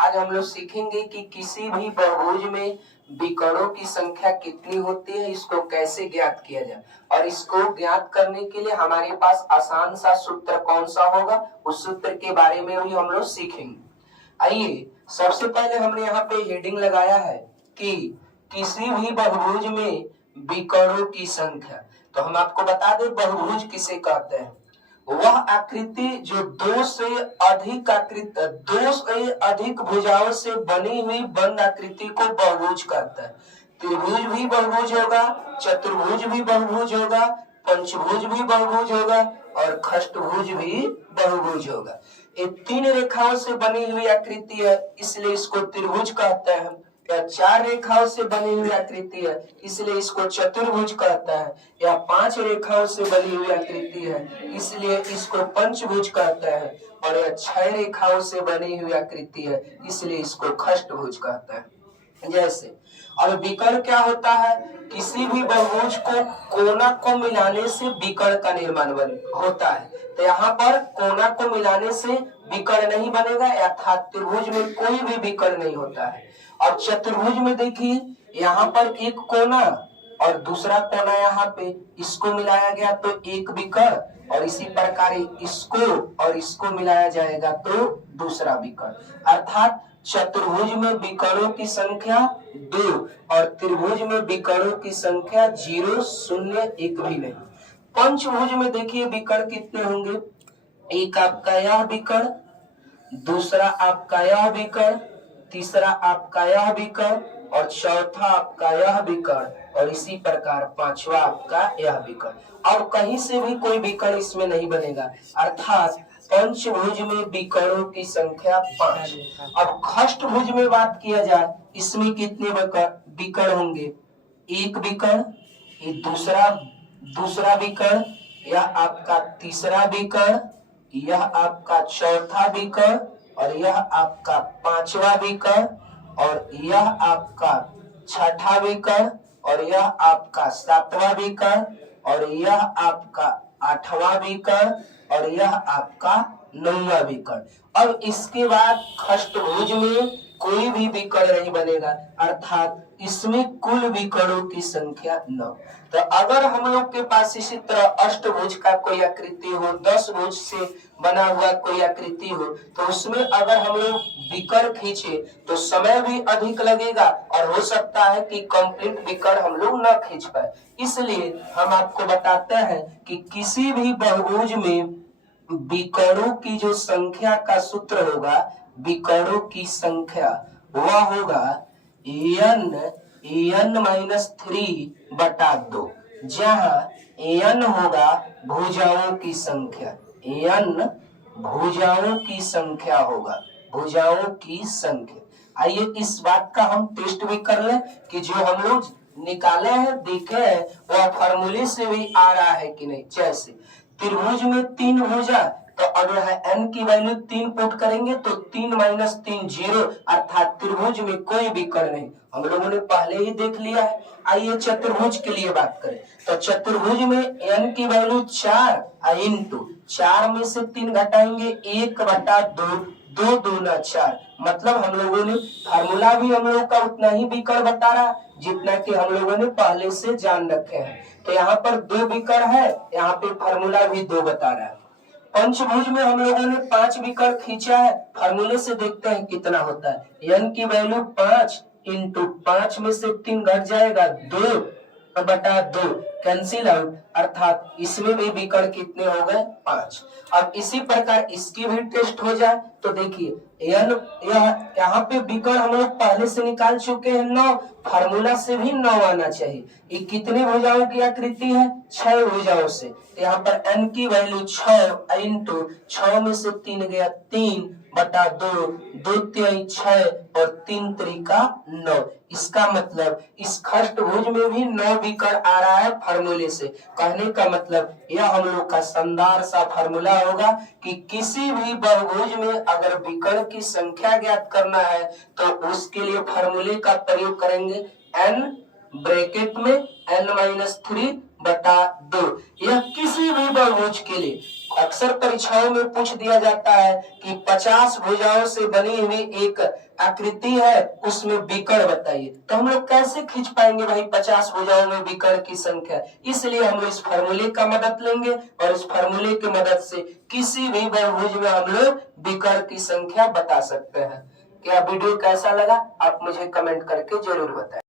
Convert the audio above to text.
आज हम लोग सीखेंगे कि किसी भी बहुभुज में विकर्णों की संख्या कितनी होती है, इसको कैसे ज्ञात किया जाए। और इसको ज्ञात करने के लिए हमारे पास आसान सा सूत्र कौन सा होगा, उस सूत्र के बारे में भी हम लोग सीखेंगे। आइए सबसे पहले हमने यहाँ पे हेडिंग लगाया है कि किसी भी बहुभुज में विकर्णों की संख्या। तो हम आपको बता दें बहुभुज किसे कहते हैं। वह आकृति जो दो से अधिक भुजाओं से बनी हुई बंद आकृति को बहुभुज कहता है। त्रिभुज भी बहुभुज होगा, चतुर्भुज भी बहुभुज होगा, पंचभुज भी बहुभुज होगा और खष्टभुज भी बहुभुज होगा। ये तीन रेखाओं से बनी हुई आकृति है, इसलिए इसको त्रिभुज कहते हैं। या चार रेखाओं से बनी हुई आकृति है, इसलिए इसको चतुर्भुज कहता है। या पांच रेखाओं से बनी हुई आकृति है, इसलिए इसको पंचभुज कहता है। और यह छह रेखाओं से बनी हुई आकृति है, इसलिए इसको खष्टभुज कहता है। जैसे अब विकर्ण क्या होता है, किसी भी बहुभुज को कोना को मिलाने से विकर्ण का निर्माण होता है। तो यहाँ पर कोना को मिलाने से विकर्ण नहीं बनेगा, अर्थात त्रिभुज में कोई भी विकर्ण नहीं होता है। और चतुर्भुज में देखिए यहाँ पर एक कोना और दूसरा कोना यहाँ पे, इसको मिलाया गया तो एक विकर्ण, और इसी प्रकार इसको और इसको मिलाया जाएगा तो दूसरा विकर्ण। अर्थात चतुर्भुज में विकर्णों की संख्या 2 और त्रिभुज में विकर्णों की संख्या 0, 0, 1 भी नहीं। पंचभुज में देखिए विकर्ण कितने होंगे, एक आपका यह विकर्ण, दूसरा आपका यह विकर्ण, तीसरा आपका यह विकर्ण और चौथा आपका यह विकर्ण और इसी प्रकार पांचवा आपका यह विकर्ण। और कहीं से भी कोई विकर्ण इसमें नहीं बनेगा, अर्थात पंचभुज में विकर्णों की संख्या 5। अब खष्टभुज में बात किया जाए, इसमें कितने विकर्ण होंगे, एक विकर्ण, दूसरा विकर्ण, यह आपका तीसरा विकर्ण, यह आपका चौथा विकर्ण और यह आपका पांचवा विकर्ण और यह आपका छठा विकर्ण और यह आपका सातवां विकर्ण और यह आपका आठवां विकर्ण और यह आपका नौवां विकर्ण। अब इसके बाद खष्टभुज में कोई भी विकर्ण नहीं बनेगा, अर्थात इसमें कुल विकर्णों की संख्या 9। तो अगर हम लोग के पास इसी तरह अष्टभुज का कोई आकृति हो, 10 भुज से बना हुआ कोई आकृति हो, तो उसमें अगर हम लोग विकर्ण खींचे तो समय भी अधिक लगेगा और हो सकता है कि कंप्लीट विकर्ण हम लोग न खींच पाए। इसलिए हम आपको बताते हैं कि किसी भी बहुभुज में विकर्णों की जो संख्या का सूत्र होगा, विकर्णों की संख्या वह होगा n-3/2, जहाँ n होगा भुजाओं की संख्या, n भुजाओं की संख्या होगा, भुजाओं की संख्या। आइए इस बात का हम टेस्ट भी कर लें कि जो हम लोग निकाले हैं, देखे हैं, वह फार्मूले से भी आ रहा है कि नहीं। जैसे त्रिभुज में 3 भुजा, तो अगर है n की वैल्यू 3 पुट करेंगे तो 3 - 3 0, अर्थात त्रिभुज में कोई विकर्ण नहीं, हम लोगों ने पहले ही देख लिया है। आइए चतुर्भुज के लिए बात करें, तो चतुर्भुज में n की वैल्यू 4 इंटू 4 में से 3 घटाएंगे 1/2, 2 दूना 4, मतलब हम लोगों ने फार्मूला भी हम लोग का उतना ही विकर्ण बता रहा जितना कि हम लोगों ने पहले से जान रखे हैं। तो यहाँ पर 2 विकर्ण है, यहाँ पे फार्मूला भी 2 बता रहा है। पंचभुज में हम लोगों ने 5 विकर्ण खींचा है, फार्मूले से देखते हैं कितना होता है। n की वैल्यू 5 इंटू 5 में से 3 घट जाएगा 2/2, कैंसिल आउट, अर्थात इसमें भी विकर्ण कितने हो गए 5। अब इसी प्रकार इसकी भी टेस्ट हो जाए तो देखिए यहाँ पे विकर्ण हम लोग पहले से निकाल चुके हैं 9, फार्मूला से भी 9 आना चाहिए। ये कितने भुजाओं की आकृति है, 6 भुजाओं से। तो यहाँ पर n की वैल्यू 6 इंटू 6 में से 3 गया 3/2, 2 तिहाई 6 और 3 त्रिका 9। इसका मतलब इस खष्टभुज में भी 9 विकर्ण आ रहा है फार्मूले से। कहने का मतलब यह हम लोग का शानदार सा फार्मूला होगा कि किसी भी बहुभुज में अगर विकर्ण की संख्या ज्ञात करना है तो उसके लिए फार्मूले का प्रयोग करेंगे n ब्रैकेट में n-3/2। यह किसी भी बहुभुज के लिए अक्सर परीक्षाओं में पूछ दिया जाता है कि 50 भुजाओं से बनी हुई एक आकृति है उसमें विकर्ण बताइए। तो हम लोग कैसे खींच पाएंगे भाई 50 भुजाओं में विकर्ण की संख्या? इसलिए हम लोग इस फार्मूले का मदद लेंगे और इस फार्मूले की मदद से किसी भी बहुभुज में हम लोग विकर्ण की संख्या बता सकते हैं। क्या वीडियो कैसा लगा आप मुझे कमेंट करके जरूर बताएं।